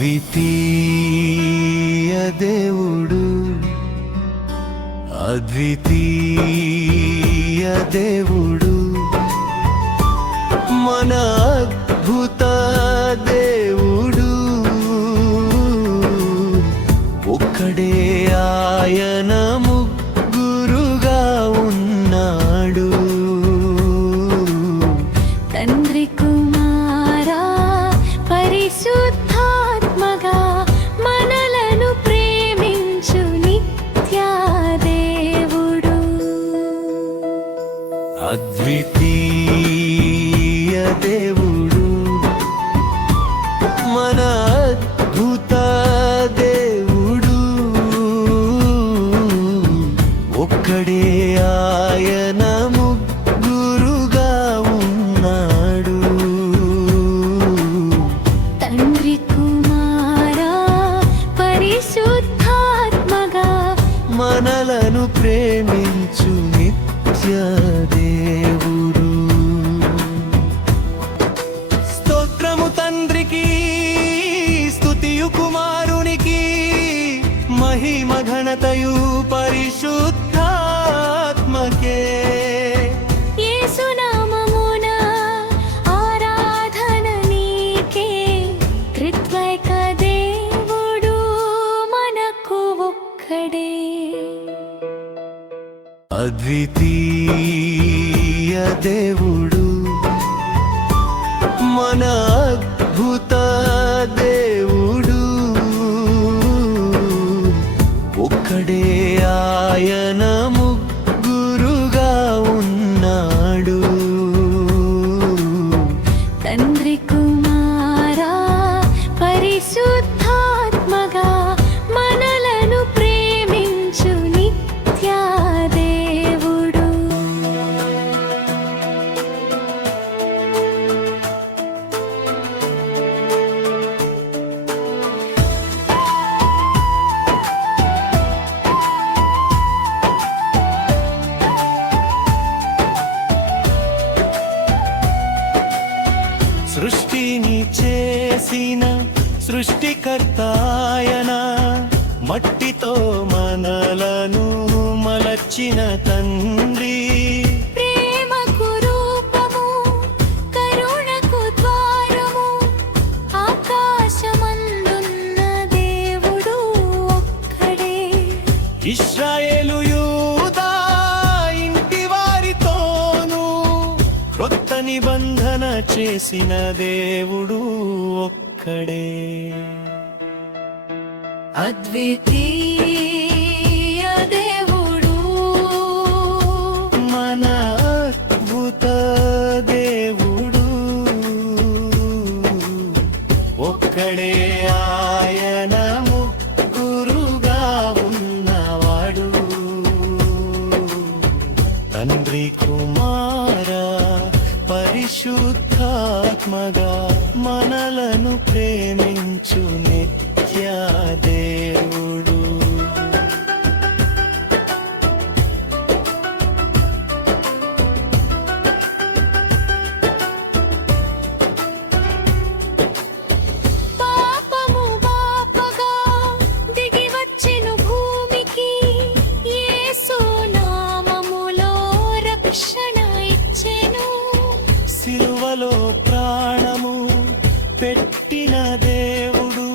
అద్వితీయ దేవుడు, అద్వితీయ దేవుడు, మన అద్భుత దేవుడు, ఒక్కడే ఆయన ముగ్గురుగా ఉన్నాడు. తండ్రి కుమారా పరిశుద్ధాత్మగా మనలను ప్రేమించు నిత్య దేవుడు. అద్వితీయ దేవుడు, మన అద్భుత దేవుడు, ఒక్కడే ఆయన ముగ్గురుగా ఉన్నాడు. తండ్రి కుమారా పరిశుద్ధాత్మగా మనలను ప్రేమించు నిత్య దేవుడు. స్తోత్రము తండ్రికి, స్తుతియు కుమారునికి, మహిమ ఘనతయు పరిశుద్ధాత్మకే. యేసు నామమున ఆరాధన నీకే. త్రిత్వైక దేవుడు మనకు ఒక్కడే. అద్వితీయ దేవుడు, మన అద్భుత దేవుడు, ఒక్కడే ఆయన ముగ్గురుగా ఉన్నాడు. తండ్రి కుమారా పరిశుద్ధాత్మగా మనలను ప్రేమించు నిత్య దేవుడు. సృష్టిని చేసిన సృష్టికర్త ఆయన, మట్టితో మనలను మలచిన తండ్రి. ప్రేమకు రూపము, కరుణకు ద్వారము, ఆకాశమందున్న దేవుడు ఒక్కడే. ఇశ్రాయేలు యూదా ఇంటి వారితోనూ క్రొత్త నిబంధన చేసిన దేవుడు ఒక్కడే. అద్వితీయ దేవుడు, మన అద్భుత దేవుడు, ఒక్కడే ఆయన ముగ్గురుగా ఉన్నవాడు. తండ్రి కుమార పరిశుద్ధాత్మగా మనలను ప్రేమించు నిత్య దేవుడు. పాపము బాపగా దిగి వచ్చెను భూమికి. యేసు నామములో రక్షణ ఇచ్చెను. సిలువలో ప్రాణము పెట్టిన దేవుడు,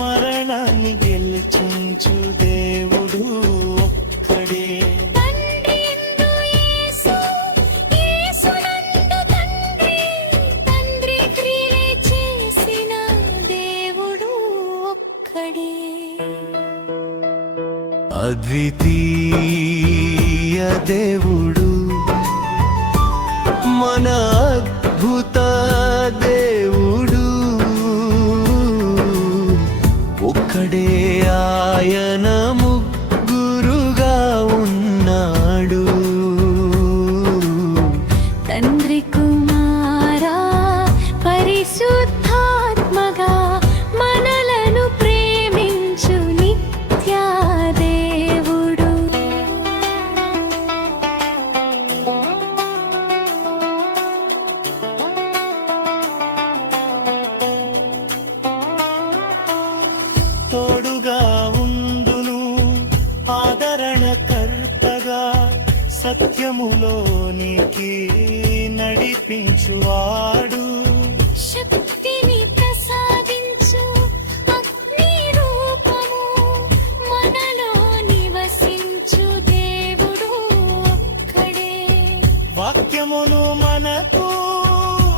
మరణాన్ని గెలిచించు దేవుడు ఒక్కడే. తండ్రి యందు యేసు, యేసునందు తండ్రి, తండ్రి క్రియలే చేసిన దేవుడు ఒక్కడే. అద్వితీయ దేవుడు, మన అద్భుత దేవుడు, ఒక్కడే ఆయన ముగ్గురుగా ఉన్నాడు. తండ్రి కుమారా పరిశుద్ధాత్మగా మనలను ప్రేమించు నిత్య దేవుడు. సత్యములోనికి నడిపించువాడు శక్తిని ప్రసాదించు అగ్ని రూపము మనలో నివసించు దేవుడు ఒక్కడే. వాక్యమును మనకు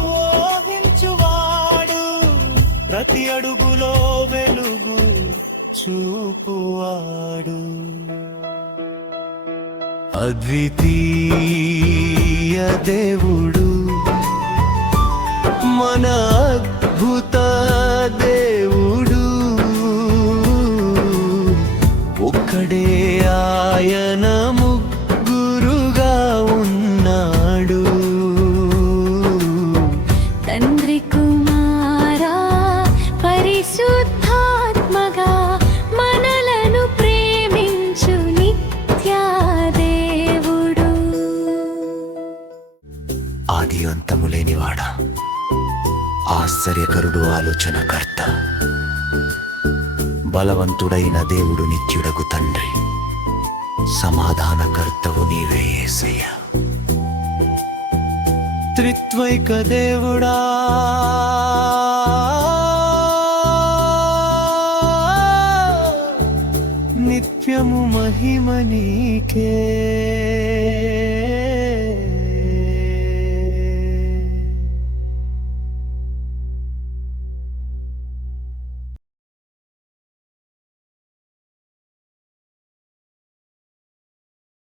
బోధించువాడు ప్రతి అడుగులో వెలుగు చూపువాడు అద్వితీయ దేవుడు మన అద్భుత దేవుడు ఒక్కడే ఆయన ముగ్గురుగా ఉన్నాడు తండ్రి కుమారా పరిశుద్ధాత్మగా మనలను ప్రేమించు నిత్య దేవుడు. ఆది అంతము లేనివాడా ఆశ్చర్యకరుడు ఆలోచనకర్త బలవంతుడైన దేవుడు నిత్యుడగు తండ్రి సమాధానకర్తవు నీవే యేసయ్యా. త్రిత్వైక దేవుడా నిత్యము మహిమ నీకే.